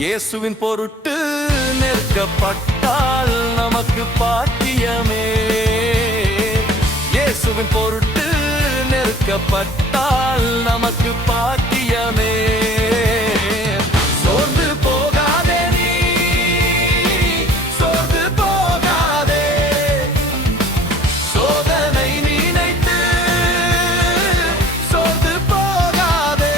இயேசுவின் பொருட்டு நெருக்கப்பட்டால் நமக்கு பாக்கியமே. இயேசுவின் பொருட்டு நெருக்கப்பட்டால் நமக்கு பாக்கியமே. சோர்ந்து போகாதே நீ, சோர்ந்து போகாதே, சோதனை நினைத்து சோர்ந்து போகாதே.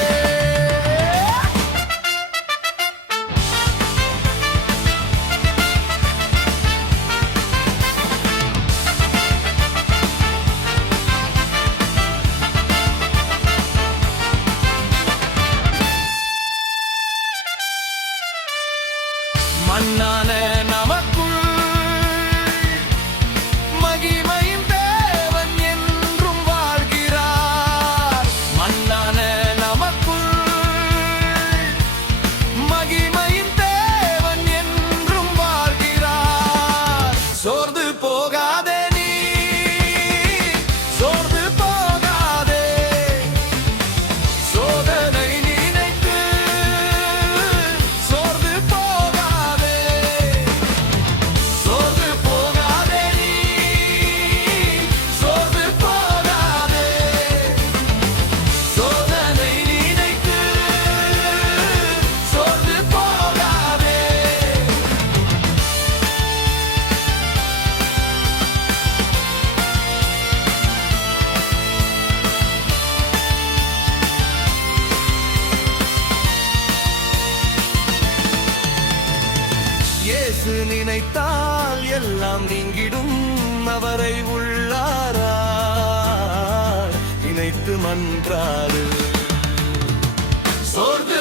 மன்னான நமக்குள் மகிமையின் தேவன் என்றும் வாழ்கிறார். மன்னான நமக்குள் மகிமையின் தேவன் என்றும் வாழ்கிறார். சோர்ந்து போகாதே நீ, சோர்ந்து போகாதே, சோதனை நினைத்து சோர்ந்து போகாதே. சோர்ந்து போகாதே நீ, சோர்ந்து போகாதே, சோதனை நினைத்து சோர்ந்து போகாதே. இயேசு நினைத்தால் எல்லாம் நீங்கிடும். அவரை உள்ளாராய் நினைத்து மன்றாடு. சோர்ந்து